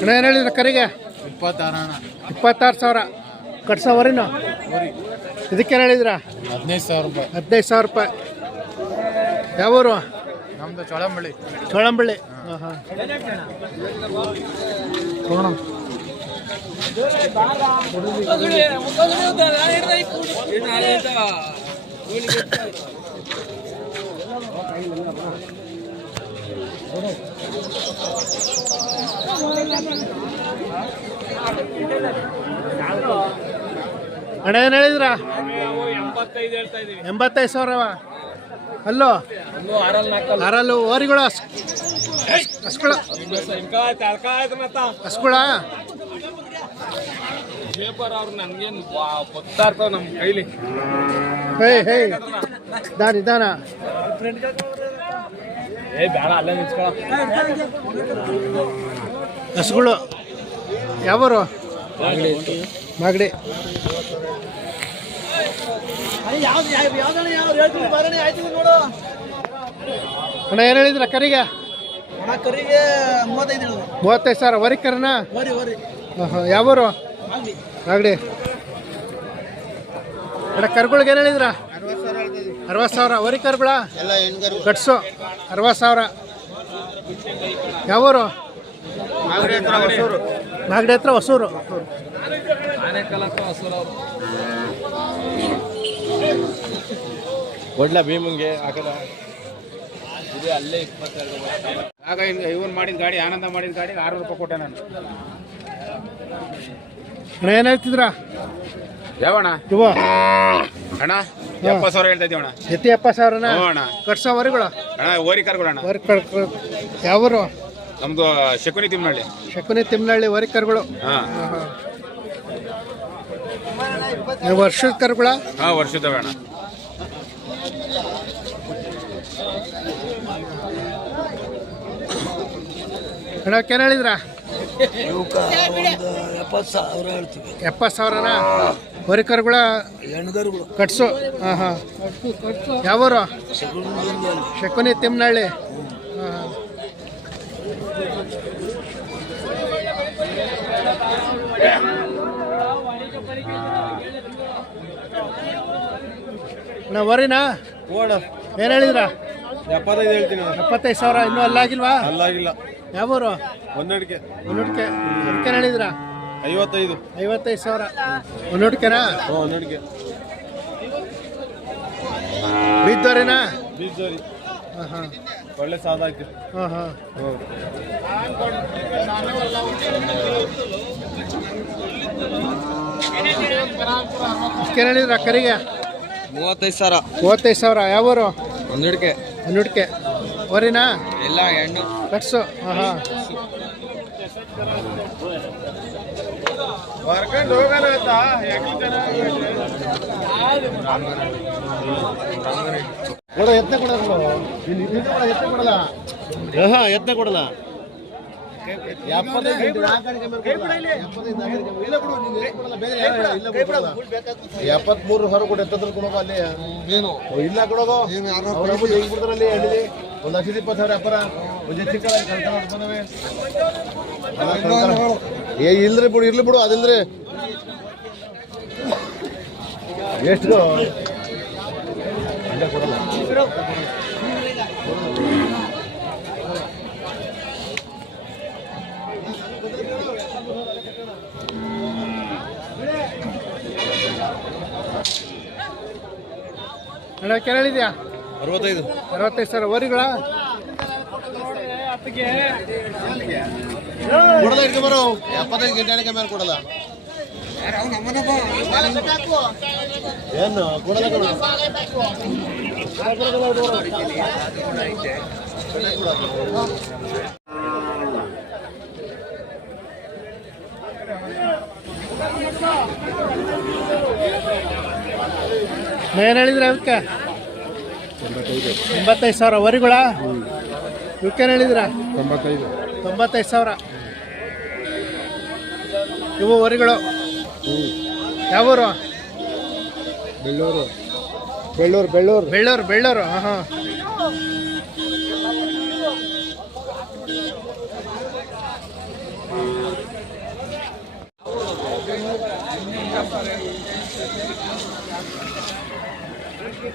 ಅಣ್ಣ ಏನು ಹೇಳಿದ್ರ ಕರಿಗೆ? 26,000 ಕಟ್ಸೋವರಿನ ಇದಕ್ಕೇನು ಹೇಳಿದ್ರ? 15,000 ರೂಪಾಯಿ. 15,000 ರೂಪಾಯಿ. ಯಾವೂರು? ನಮ್ದು ಚೋಳಂಬಳ್ಳಿ. ಚೋಳಂಬಳ್ಳಿ. ಹಾಂ ಹಾಂ. ಅಣ್ಣ ಏನು ಹೇಳಿದ್ರ? 85,000. ಅಲ್ಲೋ ಆರಲ್ಲು ಓರಿಗಳು ಹಸ್ಗಳ ಹಸ್ಗಳ ನಮ್ಗೇನು ಗೊತ್ತಾ ಇರ್ತಾವ ನಮ್ಮ ಕೈಲಿ. ಹೇ ಹೇ ನಿಧಾನ. ಬೇಡ ಅಲ್ಲೇ ನಿಲ್ಸ್ಕೊಳ. ಹಸುಗಳು ಯಾವರು? ಮಾಗಡಿ. ಅಣ್ಣ ಏನು ಹೇಳಿದ್ರ ಕರಿಗೆ? 35,000 ವರಿ ಕರ್ನ. ಯಾವರು? ಮಾಗಡಿ. ಅಣ್ಣ ಕರ್ಗಳಿಗೆ ಏನು ಹೇಳಿದ್ರ? 60,000 ವರಿ ಕರ್ಗಳ ಕಟ್ಸು. 60,000. ಯಾವರು? ಮಾಗಡಿ ಹತ್ರ ಹೊಸೂರು. ಒಡ್ಲ ಭೀಮಂಗೆ ಹಾಕದ ಇದು ಅಲ್ಲೇ 22. ಆಗ ಇವನ್ ಮಾಡಿದ ಗಾಡಿ, ಆನಂದ ಮಾಡಿದ ಗಾಡಿ 600 ರೂಪಾಯಿ ಕೊಟ್ಟೆ ನಾನು. ಅಣ್ಣ ಏನು ಹೇಳ್ತಿದ್ರ? ಯಾವಣ್ಣ ಇವ ಅಣ್ಣ 70,000 ಹೇಳ್ತಾ ಇದ್ದೀವಿ ಅಣ್ಣ. ಎತ್ತಿ 70,000 ಅಣ್ಣ. ಕಟ್ಸೋ ವರಿಗಳು ಅಣ್ಣ ಓರಿ ಕರ್ಗಳು. ಯಾವರು? ನಮ್ದು ಶಕುನಿ ತಿಮ್ಮನಹಳ್ಳಿ. ಶಕುನಿ ತಿಮ್ಮನಹಳ್ಳಿ ವರಿ ಕರ್ಗಳು. ವರ್ಷದ ಕರ್ಗಳ? ಹಾಂ ವರ್ಷದವ ಅಣ್ಣ. ಅಣ್ಣಕ್ಕೇನು ಹೇಳಿದ್ರ? 70,000 ಹೇಳ್ತೀವಿ. 70,000 ವರಿ ಕರ್ಗಳ ಹೆಣ್ಗರುಗಳು ಕಟ್ಸು. ಹಾಂ ಹಾಂ. ಯಾವರು? ಶಕುನಿ ತಿಮ್ಮನಹಳ್ಳಿ. ಹಾಂ. ಅಣ್ಣ ವರಿನಾ? ಏನು ಹೇಳಿದ್ರ? 75 ಹೇಳ್ತೀನಿ. 75,000 ಇನ್ನೂ ಅಲ್ಲಾಗಿಲ್ವಾ? ಅಲ್ಲಾಗಿಲ್ಲ. ಯಾವೂರು? ಒಂದಡಿಕೆ. ಅದಕ್ಕೇನು ಹೇಳಿದ್ರ? 55. 55,000 ಒಂದೊಡ್ಕೆನಾ? ಒಂದಡಿಕೆ. ಬೀದ್ದೋರಿನಾ? ಬೀಜೋರಿ. ಹಾಂ ಹಾಂ. ಒಳ್ಳೆ ಸಾದ ಹಾಕಿ. ಹಾಂ ಹಾಂ. ಅದಕ್ಕೇನು ಹೇಳಿದ್ರ ಕರಿಗೆ? 35,000. 35,000. ಯಾವೂರು? ಒಂದಡಿಕೆ. ವರಿನಾ? ಎಲ್ಲ ಹೆಣ್ಣು ಕಟ್ಸು. ಹಾಂ ಹಾಂ. ಯತ್ನ ಕೊಡಲ್ಲ. 73 ಹೊರ ಕೊಟ್ಟು ಎತ್ತದ್ರ ಕೊಡೋಗ ಅಲ್ಲಿ ಇಲ್ಲ ಕೊಡೋದು ಹೆಂಗ್ ಬಿಡ್ತಾರಲ್ಲಿ ಹಳ್ಳಿ 1,20,000 ವ್ಯಾಪಾರ ಚಿಕ್ಕ ಇಲ್ರಿ ಬಿಡು ಇರ್ಲಿ ಬಿಡು ಅದಿಲ್ರಿ ಎಷ್ಟು ಕೊಡಲ್ಲ. ಅಣ್ಣ ಕೇಳಿದ್ಯಾ? 65,000 ವರಿಗಳ ಕೊಡಲ್ಲ ಇಟ್ಕೊ ಬರೋ 75 ಗಂಟೆ ಮೇಲೆ ಕೊಡಲ್ಲ ಏನು ಕೊಡಲ್ಲ ಏನು ಹೇಳಿದ್ರೆ ಅದಕ್ಕೆ? 85,000 ವರಿಗಳ. ಇವಕ್ಕೇನು ಹೇಳಿದ್ರ? 95,000. ಇವು ವರಿಗಳು. ಯಾವೂರು? ಬೆಳ್ಳೂರು. ಬೆಳ್ಳೂರು. ಹಾಂ ಹಾಂ.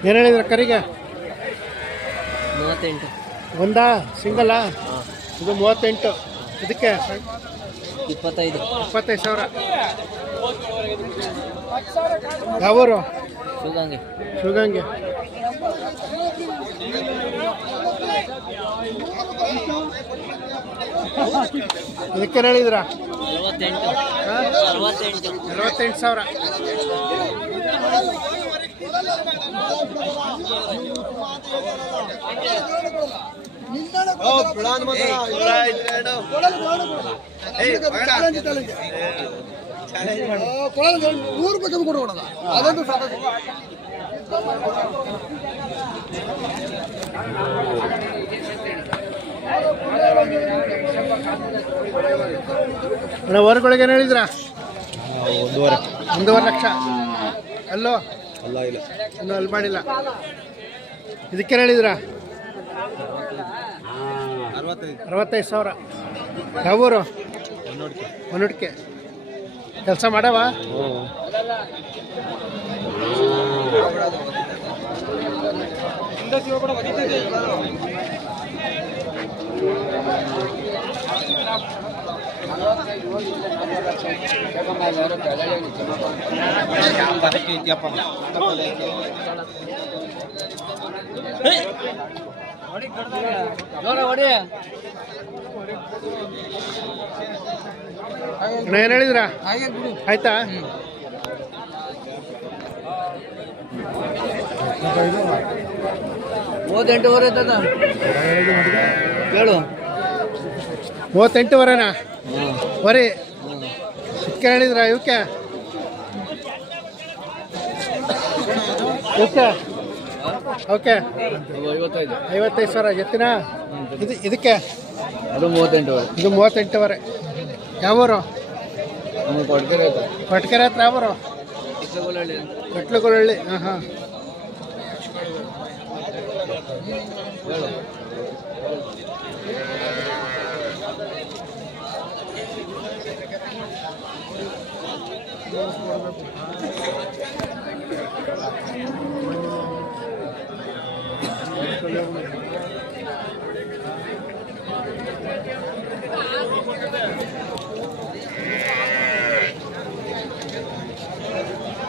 ಏನು ಹೇಳಿದ್ರ ಕರಿಗೆ? 38. ಒಂದಾ ಸಿಂಗಲ್ಲಾ? ಇದು 38. ಇದಕ್ಕೆ 25. 25,000. ಯಾವೂರು? ಶಿವಗಂಗೆ. ಶಿವಗಂಗೆ. ಇದಕ್ಕೇನು ಹೇಳಿದ್ರ? 48,000. ಹೊರಗೊಳಗೆ ಏನು ಹೇಳಿದ್ರ? 1.5 ಲಕ್ಷ. ಅಲ್ಲೋ ಅಲ್ಲ ಇಲ್ಲ ಇನ್ನೂ ಅಲ್ಲಿ ಮಾಡಿಲ್ಲ. ಇದಕ್ಕೇನು ಹೇಳಿದ್ರ? 65,000. ಯಾವೂರು? ಹೊನ್ನೊಡ್ಕೆ. ಕೆಲಸ ಮಾಡವ? ಏನು ಹೇಳಿದ್ರ? ಆಯ್ತಾ? ಹೇಳು 38ವರೆನಾ? ವರಿ ಇದಕ್ಕೆ ಹೇಳಿದ್ರ? ಇವಕ್ಕೆ ಓಕೆ 55,000 ಎತ್ತಿನ? ಇದಕ್ಕೆ ಅದು 38. ಇದು 38ವರೆ. ಯಾವೂರು? ಕೊಟ್ಕೆರೆ ಹತ್ರ. ಯಾವೂರು? ಕಟ್ಲುಗೊಳ್ಳಿ. ಹಾಂ ಹಾಂ.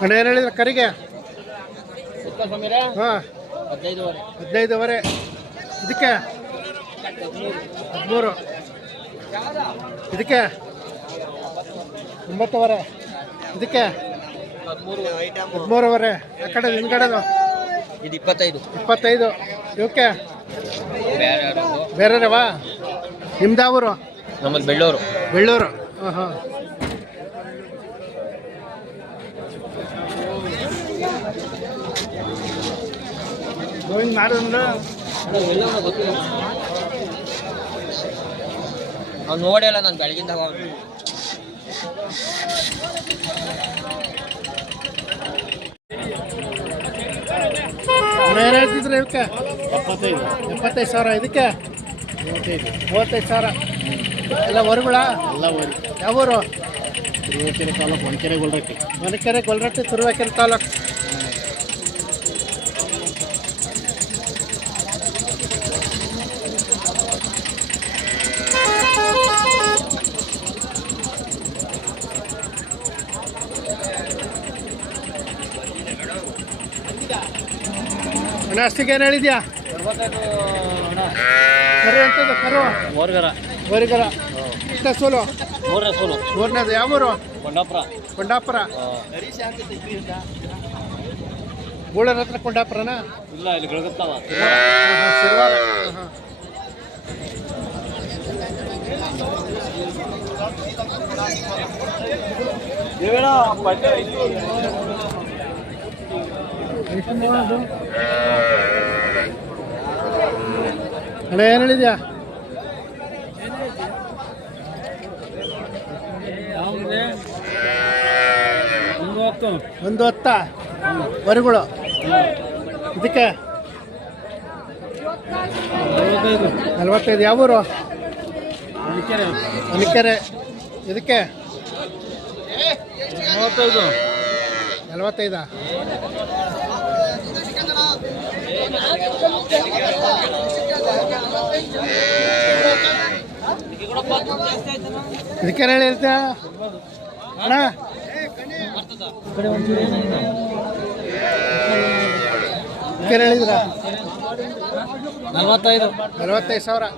ಅಣ್ಣ ಏನು ಹೇಳಿದ್ರ ಕರಿಗೆ? ಹಾಂ 15ವರೆ. ಇದಕ್ಕೆ 13. ಇದಕ್ಕೆ 9ವರೆ. ಇದಕ್ಕೆ 13ವರೆ. ಆ ಕಡೆ ಹಿಂದ್ಗಡೆದು ಇದು 25. 25. ಇವಕ್ಕೆ ಬೇರೆವಾ? ನಿಮ್ದು ಯಾವೂರು? ನಮ್ಮದು ಬೆಳ್ಳೂರು. ಬೆಳ್ಳೂರು. ಹಾಂ ಹಾಂ. ಗೋವಿಂದ್ ಮಾಡಿದ್ರೆ ಅವ್ನು ನೋಡಿಲ್ಲ ನಾನು ಬೆಳಗಿಂದ. ಏನು ಹೇಳ್ತಿದ್ರಿ ಇವಕ್ಕೆ? 75,000. ಇದಕ್ಕೆ 35,000. ಎಲ್ಲ ಹೊರಗಳ? ಎಲ್ಲ ಹೊರ. ಯಾವೂರು? ತುರುವೇಕೆರೆ ತಾಲೂಕು, ಹೊನಕೆರೆ ಗೊಲ್ರಟ್ಟಿ. ತುರುವೇಕೆರೆ ತಾಲೂಕು. ಅಷ್ಟಿಗೆ ಏನು ಹೇಳಿದ್ಯಾ? ಕರು ಎಂಥದ್ದು? ಕರು ಓರಿಗರ. ಎಷ್ಟೇ ಸೋಲು? 3ನೇದು. ಯಾವೂರು? ಕೊಂಡಾಪುರ. ಗೂಳರ ಹತ್ರ ಕೊಂಡಾಪುರನಾ? ಇಲ್ಲ, ಇಲ್ಲಿ ಗಳಗತ್ತಾವ. ಸಿರ್ವಾರ. ಅಣ್ಣ ಏನು ಹೇಳಿದ್ಯಾ? 110 ವರೆಗಳು. ಇದಕ್ಕೆ 45 ಯಾವ ಊರು? ಅನಿಕೆರೆ. ಇದಕ್ಕೆ 45. ಇದಕ್ಕೆ ಹೇಳಿ ಇರ್ತ ಅಣ್ಣ ಹೇಳಿದ್ರ 45,000.